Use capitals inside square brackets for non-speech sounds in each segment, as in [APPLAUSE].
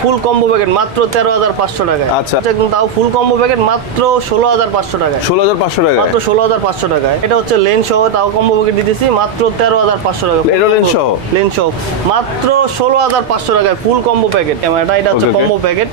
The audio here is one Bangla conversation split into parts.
ফুল কম্বো প্যাকেট মাত্র তেরো হাজার পাঁচশো টাকায়। আচ্ছা। একদম তাও ফুল কম্বো প্যাকেট মাত্র ষোলো হাজার পাঁচশো টাকায়। ষোলো হাজার পাঁচশো টাকা মাত্র ষোলো হাজার পাঁচশো টাকায়। এটা হচ্ছে লেন সহ তাও কম্বো প্যাকেট দিতেছি মাত্র তেরো হাজার পাঁচশো টাকা এটা লেন্স সহ? লেন সহ। মাত্র ষোলো হাজার পাঁচশো টাকায় ফুল কম্বো প্যাকেট। ক্যামেরাটা এটা হচ্ছে. Combo packet.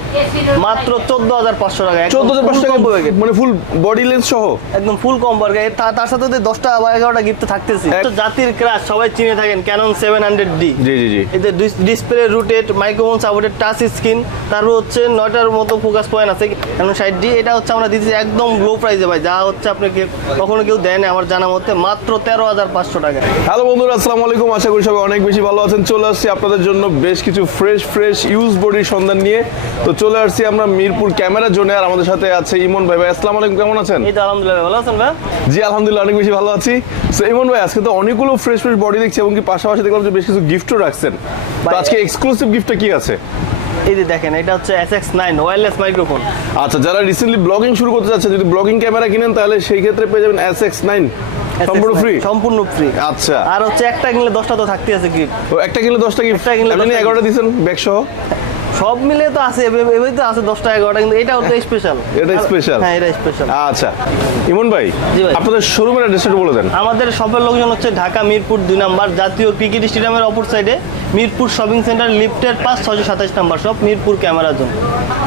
মাত্র চোদ্দ হাজার পাঁচশো টাকা চোদ্দ হাজার পাঁচশো টাকা কম্বো প্যাকেট। মানে ফুল বডি লেন্স সহ? একদম ফুল কম্বো আর। তার সাথে যদি দশটা বা এগারোটা গিফট থাকতেছি। জাতির ক্রাশ সবাই চিনে থাকেন Canon seven hundred D G G G. এতে display rooted microphone supported touch screen তারপর হচ্ছে নয়টার মতো ফোকাস পয়েন্ট আছে কারণ সাইড ডি এটা হচ্ছে আমরা দিতেছি একদম লো প্রাইসে ভাই যা হচ্ছে আপনাকে কখনো কেউ দেয় না আমার জানা মতে মাত্র তেরো হাজার পাঁচশো টাকা। হ্যালো বন্ধুরা আসসালামু আলাইকুম। আশা করি সবাই অনেক বেশি ভালো আছেন। চলে আসছি আপনাদের জন্য বেশ কিছু ফ্রেশ ফ্রেশ ইউজ বডির সন্ধান নিয়ে। তো চলে আসছি আমরা মিরপুর ক্যামেরা জোনে আর আমাদের সাথে আছে ইমন ভাই। ভাই আসসালামু আলাইকুম কেমন আছেন? এই তো আলহামদুলিল্লাহ ভালো আছেন ভাই? জি আলহামদুলিল্লাহ অনেক বেশি ভালো আছি। তো ইমন ভাই আজকে তো অনেকগুলো ফ্রেশ ফ্রেশ বডি দেখছি এবং কি পাশাপাশি দেখলাম যে বেশ কিছু গিফটও রাখছেন। তো আজকে এক্সক্লুসিভ গিফটটা কি আছে? এই যে দেখেন এটা হচ্ছে S X nine wireless microphone আচ্ছা যারা রিসেন্টলি ব্লগিং শুরু করতে যাচ্ছে যদি ব্লগিং ক্যামেরা কিনেন তাহলে সেই ক্ষেত্রে পেয়ে যাবেন এস এক্স নাইন সম্পূর্ণ ফ্রি সম্পূর্ণ ফ্রি আচ্ছা। আর হচ্ছে একটা কিনলে দশটা তো থাকতে আছে কি একটা কিনলে দশটা গিফট একটা কিনলে আপনি এগারোটা দিয়েছেন ব্যাগ সহ? সব মিলে তো আছে এভাবে তো আছে দশটা এগারোটা কিন্তু স্পেশাল এটা? হ্যাঁ এটা স্পেশাল আচ্ছা। ইমন ভাই জি ভাই। আপনাদের শোরুমের অ্যাড্রেসটা বলে দেন। আমাদের শপের লোকজন হচ্ছে ঢাকা মিরপুর দুই নাম্বার জাতীয় ক্রিকেট স্টেডিয়ামের অপর সাইডে মিরপুর শপিং সেন্টার লিফটের পাঁচ ছয়শো সাতাশ number shop Mirpur camera zone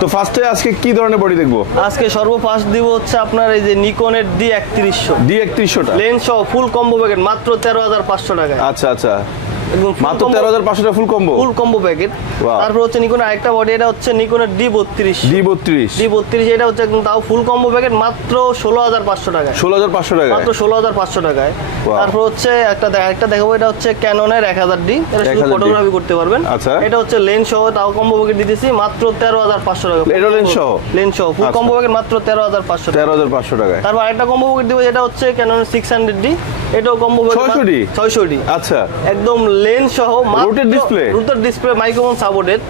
তো ফার্স্টে আজকে কি ধরনের বডি দেখব? আজকে সর্বফার্স্ট দিব হচ্ছে আপনার এই যে নিকনের ডি একত্রিশশো। ডি একত্রিশশোটা? লেন্স সহ ফুল কম্বো প্যাকেট মাত্র তেরো হাজার পাঁচশো টাকা আচ্ছা আচ্ছা। একদম মাত্র তেরো হাজার পাঁচশো টাকা full combo full combo packet তারপর হচ্ছে নিকনের আরেকটা বডি এটা হচ্ছে নিকনের ডি বত্রিশ। ডি বত্রিশ। ডি বত্রিশ এটা হচ্ছে একদম তাও ফুল কম্বো প্যাকেট মাত্র ষোলো হাজার পাঁচশো টাকায়। ষোলো হাজার পাঁচশো টাকা মাত্র ষোলো হাজার পাঁচশো টাকায়। তারপর হচ্ছে একটা একটা দেখাবো এটা হচ্ছে ক্যাননের এক হাজার ডি এটা শুধু ফটোগ্রাফি করতে পারবেন। আচ্ছা। এটা হচ্ছে লেন সহ তাও কম্বো প্যাকেট দিতেছি মাত্র তেরো হাজার পাঁচশো টাকা এটা lens সহ? লেন সহ ফুল। কম্বো প্যাকেট মাত্র তেরো হাজার পাঁচশো টাকা তেরো হাজার পাঁচশো টাকায়। তারপর আরেকটা কম্বো প্যাকেট দিব যেটা হচ্ছে ক্যানন সিক্স হান্ড্রেড ডি এটাও কম্বো 600D? ছয়শো ডি আচ্ছা। একদম লেন সহ রুটের ডিসপ্লে রুটের ডিসপ্লে মাইক্রোফোন সাপোর্টেড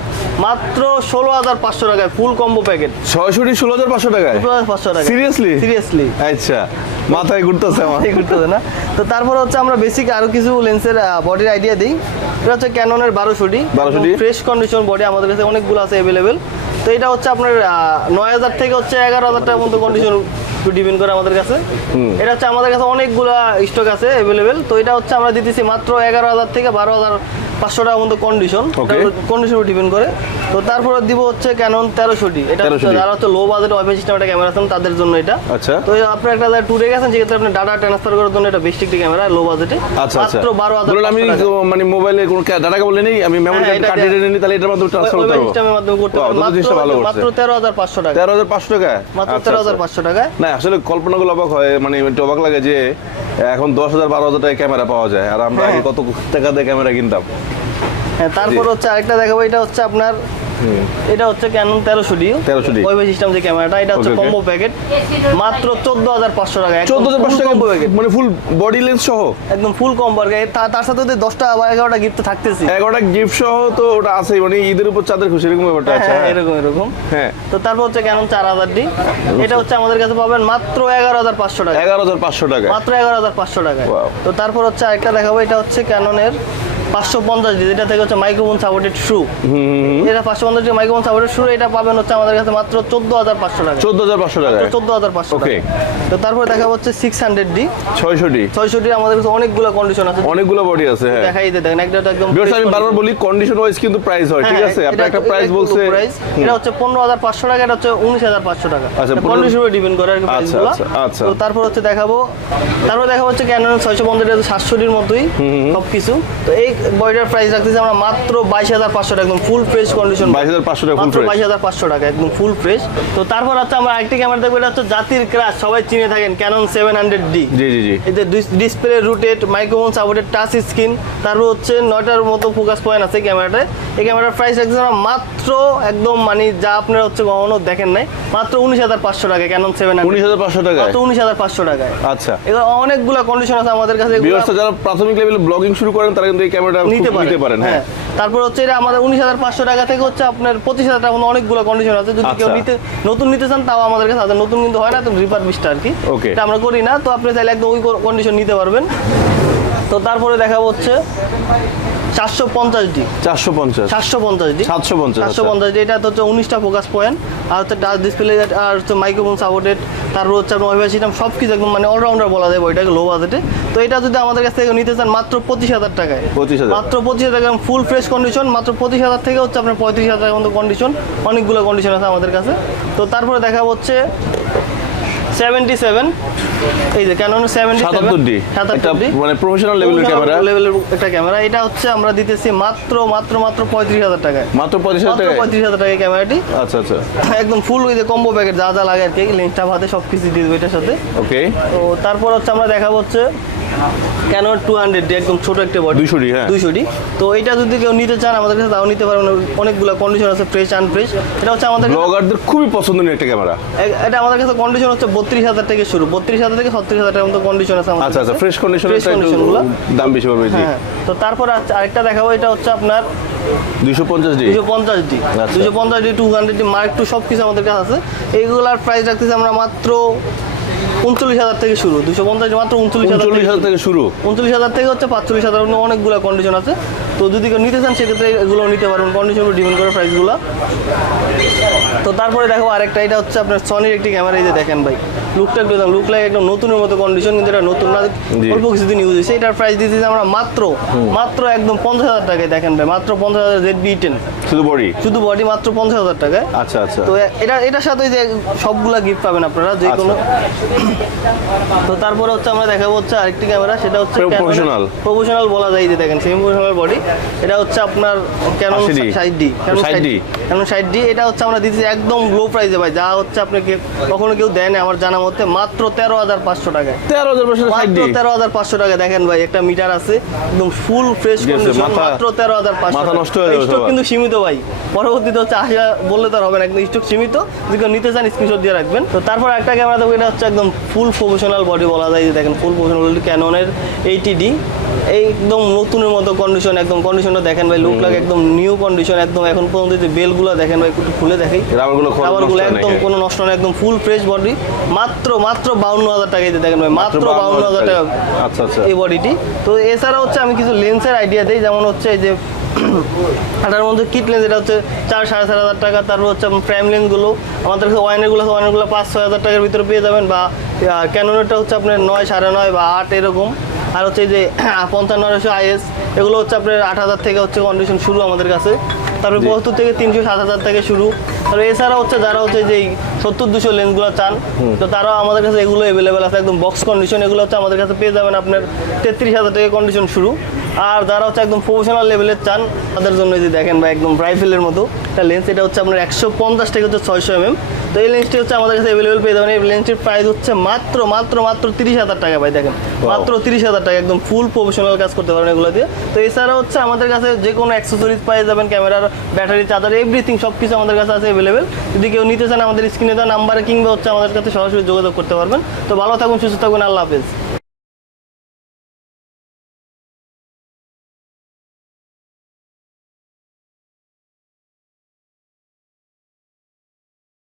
মাত্র ষোলো হাজার পাঁচশো টাকায় ফুল কম্বো প্যাকেট ছয়শো টি ষোলো হাজার পাঁচশো টাকায়? পাঁচশো টাকা সিরিয়াসলি সিরিয়াসলি আচ্ছা মাথায় ঘুরতেছে আমার। ঘুরতেছে না? তো তারপর হচ্ছে আমরা বেসিক আরও কিছু লেন্সের বডির আইডিয়া দিই। এটা হচ্ছে ক্যাননের বারোশো D 1200D fresh condition body আমাদের কাছে অনেকগুলো আছে অ্যাভেলেবেল তো এটা হচ্ছে আপনার নয় হাজার থেকে হচ্ছে এগারো হাজার টাকার মতো কন্ডিশন ডিপেন্ড করে আমাদের কাছে। এটা হচ্ছে আমাদের কাছে অনেকগুলো স্টক আছে অ্যাভেলেবেল তো এটা হচ্ছে আমরা দিতেছি মাত্র এগারো হাজার থেকে বারো হাজার পাঁচশো টাকার মতো কন্ডিশন কন্ডিশন ডিপেন্ড করে। তো তারপরে দিব হচ্ছে ক্যানন তেরোশো ডি এটা হচ্ছে 1300D যারা হচ্ছে লো বাজেট ওয়াইফাই সিস্টেম একটা ক্যামেরা আছেন তাদের জন্য এটা। আচ্ছা। তো এই আপনার একটা ট্যুরে গেছেন যেক্ষেত্রে আপনি ডাটা ট্রান্সফার করার জন্য এটা বেস্ট একটি ক্যামেরা লো বাজেটে আচ্ছা আচ্ছা। মাত্র বারো হাজার আমি মানে মোবাইলে কোনো ডাটা কেবল নেই আমি মেমোরি কার্ড দেয়া- নিই তাহলে এটার মাধ্যমে ট্রান্সফার করতে পারব সিস্টেমের মাধ্যমে করতে ভালো মাত্র করছে মাত্র তেরো হাজার পাঁচশো টাকা। তেরো হাজার পাঁচশো টাকা? মাত্র আচ্ছা, তেরো আচ্ছা। হাজার পাঁচশো টাকায়। না আসলে কল্পনাগুলো অবাক হয় মানে একটু অবাক লাগে যে এখন দশ হাজার বারো হাজার টাকা ক্যামেরা পাওয়া যায় আর আমরা হ্যাঁ। আগে কত টাকা দিয়ে ক্যামেরা কিনতাম? হ্যাঁ তারপর হচ্ছে আরেকটা দেখাবো এটা হচ্ছে আপনার এটা হচ্ছে ক্যানন তেরোশো ডি 1300D ওয়াইফাই সিস্টেম যে ক্যামেরাটা এটা হচ্ছে. কম্বো প্যাকেট মাত্র চোদ্দ হাজার পাঁচশো টাকা চোদ্দ হাজার পাঁচশো টাকা। মানে ফুল বডি লেন্স সহ? একদম ফুল কম্বো আর তার সাথে যদি দশটা বা এগারোটা গিফট থাকতেছি। এগারোটা গিফট সহ তো ওটা আছে মানে ঈদের উপর চাঁদের খুশি এরকম ব্যাপারটা আছে হ্যাঁ হ্যাঁ। এরকম এরকম। হ্যাঁ। তো তারপর হচ্ছে ক্যানন চার হাজার ডি এটা হচ্ছে আমাদের কাছে পাবেন মাত্র এগারো হাজার পাঁচশো টাকা। এগারো হাজার পাঁচশো টাকা। মাত্র এগারো হাজার পাঁচশো Wow. তো তারপর হচ্ছে আরেকটা দেখাবো এটা হচ্ছে ক্যাননের পাঁচশো পঞ্চাশ ডি এটা থেকে হচ্ছে মাইক্রোফোন সাপোর্টেড শু এটা পাঁচশো পঞ্চাশ ডি মাইক্রোফোন সাপোর্টেড শু এটা পাবেন হচ্ছে আমাদের কাছে মাত্র চোদ্দ হাজার পাঁচশো টাকা। চোদ্দ হাজার পাঁচশো টাকা চোদ্দ হাজার পাঁচশো. তো তারপরে দেখা হচ্ছে সিক্স হান্ড্রেড ডি ছয়শো ডি? ছয়শো ডি আমাদের কাছে অনেকগুলো কন্ডিশন আছে। অনেকগুলো বডি আছে হ্যাঁ। দেখাই দিতে দেখেন একটা একদম আমি বারবার বলি কন্ডিশন ওয়াইজ কিন্তু প্রাইস হয় ঠিক হ্যাঁ, আছে আপনার একটা প্রাইস এটা একটু বলছে। এটা হচ্ছে পনেরো হাজার পাঁচশো টাকা এটা হচ্ছে উনিশ হাজার পাঁচশো টাকা। আচ্ছা, কন্ডিশন ডিপেন্ড করে আর কি আচ্ছা, প্রাইসগুলো আচ্ছা, আচ্ছা। তো তারপর হচ্ছে দেখাবো তারপর দেখাবো হচ্ছে ক্যানন ছয়শো পঞ্চাশ সাতশোটির মতোই সব কিছু তো এই বডিটার প্রাইস রাখতেছি আমরা মাত্র বাইশ হাজার পাঁচশো টাকা একদম ফুল ফ্রেশ কন্ডিশন বাইশ হাজার পাঁচশো টাকা মাত্র বাইশ হাজার পাঁচশো টাকা একদম ফুল ফ্রেশ তো তারপর হচ্ছে আমরা আরেকটি ক্যামেরা দেখব এটা হচ্ছে জাতির ক্রাশ সবাই চিনে থাকেন Canon seven hundred D G G G. এতে display rooted microphone supported touch screen তারপর হচ্ছে নয়টার মতো ফোকাস পয়েন্ট আছে ক্যামেরাটায় এই ক্যামেরার প্রাইস রাখছি আমরা মাত্র একদম মানে যা আপনারা হচ্ছে কখনো দেখেন নাই মাত্র উনিশ হাজার পাঁচশো টাকা ক্যানন সেভেন উনিশ হাজার পাঁচশো টাকা মাত্র উনিশ হাজার পাঁচশো টাকায়। আচ্ছা। এগুলো অনেকগুলো কন্ডিশন আছে আমাদের কাছে যারা প্রাথমিক লেভেলে ব্লগিং শুরু করেন তারা কিন্তু এই ক্যামেরাটা নিতে পারেন হ্যাঁ। তারপর হচ্ছে এটা আমাদের উনিশ হাজার পাঁচশো টাকা থেকে হচ্ছে আপনার পঁচিশ হাজার টাকা অনেকগুলো কন্ডিশন আছে। যদি কেউ আচ্ছা। নিতে নতুন নিতে চান তাও আমাদের কাছে আছে। নতুন কিন্তু হয় না তো রিপার বিশটা আর কি. এটা আমরা করি না তো আপনি চাইলে একদম ওই কন্ডিশন নিতে পারবেন। তো তারপরে দেখা হচ্ছে সাতশো পঞ্চাশ ডি। চারশো পঞ্চাশ। সাতশো পঞ্চাশ ডি। 750 সাতশো পঞ্চাশ ডি এটা তো হচ্ছে উনিশটা ফোকাস পয়েন্ট আর হচ্ছে টাচ ডিসপ্লে আর হচ্ছে মাইক্রোফোন সাপোর্টেড তারপর হচ্ছে আপনার ওয়াইফাই সিস্টেম সব কিছু একদম মানে অলরাউন্ডার বলা যায় ওইটাকে লো বাজেটে তো এটা যদি আমাদের কাছ থেকে নিতে চান মাত্র পঁচিশ হাজার টাকায়। 25,000 মাত্র পঁচিশ হাজার টাকা ফুল ফ্রেশ কন্ডিশন মাত্র পঁচিশ হাজার থেকে হচ্ছে আপনার পঁয়ত্রিশ হাজার টাকার মতো কন্ডিশন অনেকগুলো কন্ডিশন আছে আমাদের কাছে। তো তারপরে দেখা হচ্ছে সেভেন্টি সেভেন এই যে সাতাত্তর ডি একটা মানে প্রফেশনাল লেভেলের ক্যামেরা লেভেলের একটা ক্যামেরা এটা হচ্ছে আমরা দিতেছি মাত্র মাত্র মাত্র পঁয়ত্রিশ হাজার টাকায়। মাত্র টাকায়? পঁয়ত্রিশ হাজার টাকায় ক্যামেরাটি আচ্ছা আচ্ছা। একদম ফুল ওই যে কম্বো প্যাকেট যা যা লাগে আর কি লেন্সটা ভাতে সব কিছু দিয়ে দেবো এটার সাথে। ওকে তো তারপর হচ্ছে আমরা দেখাবো হচ্ছে ক্যানন টু হান্ড্রেড একদম ছোট একটা বডি 200 ডি, হ্যাঁ। দুইশো ডি তো এটা যদি কেউ নিতে চান আমাদের কাছে তাও নিতে পারবেন। অনেকগুলো কন্ডিশন আছে ফ্রেশ আনফ্রেশ এটা হচ্ছে আমাদের ব্লগারদের খুবই পছন্দনীয় একটা ক্যামেরা এটা আমাদের কাছে কন্ডিশন হচ্ছে বত্রিশ হাজার থেকে শুরু। বত্রিশ হাজার থেকে ছত্রিশ হাজার টাকার মতো কন্ডিশন আছে আমাদের আচ্ছা আচ্ছা। ফ্রেশ কন্ডিশনের Fresh condition দাম বেশি পাবে জি। হ্যাঁ তো তারপর আরেকটা দেখাবো এটা হচ্ছে আপনার দুইশো পঞ্চাশ ডি। দুশো পঞ্চাশ ডি। আচ্ছা। দুশো পঞ্চাশ D two hundred D mark two সব কিছু আমাদের কাছে আছে। এইগুলার প্রাইস রাখতেছি আমরা মাত্র উনচল্লিশ হাজার থেকে শুরু দুশো পঞ্চাশ মাত্র উনচল্লিশ হাজার থেকে শুরু। উনচল্লিশ হাজার থেকে হচ্ছে পাঁচচল্লিশ হাজার অনেকগুলো কন্ডিশন আছে। তো যদি কেউ নিতে চান সেক্ষেত্রে এগুলো নিতে পারবেন ডিপেন্ড করে প্রাইসগুলো তো তারপরে দেখো আরেকটা এটা হচ্ছে আপনার সনির একটি ক্যামেরা এই যে দেখেন ভাই। লুকটা একটু লুক লাগে একদম নতুনের মতো কন্ডিশন কিন্তু এটা নতুন না। অল্প কিছুদিন ইউজ হয়েছে। এটার প্রাইস দিতেছি আমরা মাত্র মাত্র একদম পঞ্চাশ হাজার টাকায় দেখেন ভাই মাত্র পঞ্চাশ হাজার জেড বি টেন শুধু বডি শুধু বডি মাত্র পঞ্চাশ হাজার টাকায়। আচ্ছা আচ্ছা। তো এটা এটার সাথে যে সবগুলা গিফট পাবেন আপনারা যে কোনো। তো তারপরে হচ্ছে আমরা দেখাবো হচ্ছে আরেকটি ক্যামেরা সেটা হচ্ছে প্রফেশনাল প্রফেশনাল বলা যায় যে দেখেন সেমি প্রফেশনাল বডি এটা হচ্ছে আপনার Canon 80D 60D Canon 60D 60D Canon 60D এটা হচ্ছে আমরা দিচ্ছি একদম লো প্রাইসে ভাই। যা হচ্ছে আপনাকে কখনো কেউ দেয় না আমার জানা মতে মাত্র তেরো হাজার পাঁচশো টাকায়। তেরো হাজার পাঁচশো মাত্র তেরো হাজার পাঁচশো টাকা দেখেন ভাই একটা মিটার আছে একদম ফুল ফ্রেশ মাত্র তেরো হাজার পাঁচশো নষ্ট হয়ে স্টক কিন্তু সীমিত ভাই। পরবর্তীতে হচ্ছে আসা বললে তো হবে না একদম স্টক সীমিত। যদি নিতে চান স্ক্রিনশট দিয়ে রাখবেন। তো তারপর একটা ক্যামেরা দেবো এটা হচ্ছে একদম ফুল প্রফেশনাল বডি বলা যায়। যে দেখেন ফুল প্রফেশনাল ক্যাননের এইটি ডি একদম নতুনের মতো কন্ডিশন একদম কন্ডিশনটা দেখেন ভাই লুক লাগে একদম নিউ কন্ডিশন একদম এখন পর্যন্ত যে বেলগুলো দেখেন ভাই একটু খুলে দেখেই। রাবারগুলো রাবারগুলো একদম কোনো নষ্ট না একদম ফুল ফ্রেশ বডি মাত্র মাত্র মাত্র বাউন্ন হাজার দিয়ে দেখেন ভাই মাত্র বাউন্ন হাজার টাকা আচ্ছা আচ্ছা। এই বডিটি। তো এছাড়া হচ্ছে আমি কিছু লেন্সের আইডিয়া দিই যেমন হচ্ছে এই যে এটার মধ্যে কিট লেন্স এটা হচ্ছে চার সাড়ে চার হাজার টাকা। তারপর হচ্ছে প্রাইম লেন্সগুলো আমাদের কাছে ওয়াইনেরগুলো আছে ওয়াইনেরগুলো পাঁচ ছয় হাজার টাকার ভিতরে পেয়ে যাবেন। বা ক্যানোনেরটা হচ্ছে আপনার নয় সাড়ে নয় বা আট এরকম। আর হচ্ছে যে [CLEARS THROAT] পঞ্চান্ন আড়াইশো আইএস এগুলো হচ্ছে আপনার আট হাজার থেকে হচ্ছে কন্ডিশন শুরু আমাদের কাছে। তারপরে। পঁচাত্তর থেকে তিনশো সাত হাজার থেকে শুরু। আর এছাড়া হচ্ছে যারা হচ্ছে যে সত্তর দুশো লেন্সগুলো চান তো তারাও আমাদের কাছে এগুলো অ্যাভেলেবেল আছে একদম বক্স কন্ডিশন এগুলো হচ্ছে আমাদের কাছে পেয়ে যাবেন আপনার তেত্রিশ হাজার টাকা কন্ডিশন শুরু। আর যারা হচ্ছে একদম প্রফেশনাল লেভেলের চান তাদের জন্য যদি দেখেন বা একদম রাইফেলের মতো একটা লেন্স এটা হচ্ছে আপনার একশো পঞ্চাশ থেকে হচ্ছে ছয়শো এমএম। তো এই লেন্সটি হচ্ছে আমাদের কাছে অ্যাভেলেবেল পেয়ে যাবেন। এই লেন্সটির প্রাইস হচ্ছে মাত্র মাত্র মাত্র তিরিশ হাজার টাকা ভাই দেখেন। মাত্র তিরিশ হাজার টাকা একদম ফুল প্রফেশনাল কাজ করতে পারবেন এগুলো দিয়ে। তো এছাড়া হচ্ছে আমাদের কাছে যে কোনো অ্যাক্সেসরিজ পেয়ে যাবেন ক্যামেরার ব্যাটারি চার্জার এভরিথিং সব কিছু আমাদের কাছে আছে অ্যাভেলেবেল যদি কেউ নিতে চান আমাদের স্ক্রিনে দেওয়া নাম্বারে কিংবা হচ্ছে আমাদের কাছে সরাসরি যোগাযোগ করতে পারবেন। তো ভালো থাকুন, সুস্থ থাকুন, আল্লাহ হাফেজ।